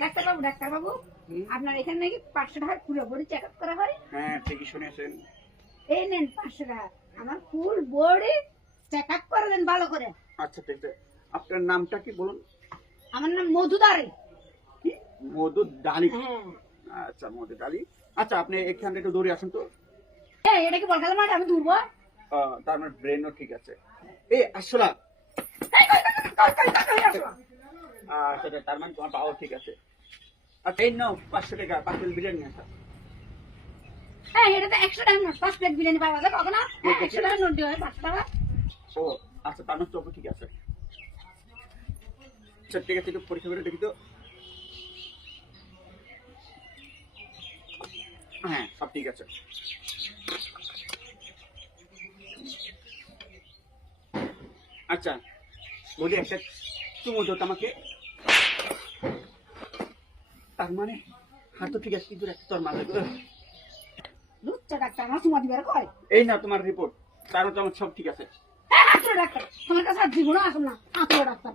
ডাক্তারবাবু, আপনার এখানে নাকি 500 টাকা পুরো বডি চেক আপ করা হয়? হ্যাঁ, ঠিকই শুনেছেন। এই নেন 500 টাকা, আমার ফুল বডি চেক আপ করে দেন ভালো করে। আচ্ছা ঠিক আছে, আপনার নামটা কি বলুন? আমার নাম মধুদারি। মধুদালি? হ্যাঁ। আচ্ছা, মধুদালি। আচ্ছা, আপনি এখানে একটু দৌড়ে আসুন তো। এটা কি বল খেলা মাঠে আমি দৌড়বো? তার মানে ব্রেনও ঠিক আছে। আসলা, আচ্ছা, তার মানে তোমার পাওয়ার ঠিক আছে। আচ্ছা, এই নাও 500 টাকা, 5 প্লেট বিরিয়ানি আসা। এটা তো 100 টাকা নোট, 5 প্লেট বিরিয়ানি পাওয়া যাবে কখনো? 100 টাকা নোট দিও, 500 টাকা। ও আচ্ছা, তার মানে চোখ ঠিক আছে। আচ্ছা ঠিক আছে, একটু পরীক্ষা করে দেখি তো। হ্যাঁ, সব ঠিক আছে। আচ্ছা, বলি একটা চুমু দাও আমাকে। তার মানে হাত তো ঠিক আছে, কিন্তু একটা তোর মাঝে লুচ্চা ডাক্তার আমার চুমা দিবার কয়? এই না তোমার রিপোর্ট, তার মানে তোমার সব ঠিক আছে। ডাক্তার আমার কাছে আর জীবনও আসুন না, ডাক্তার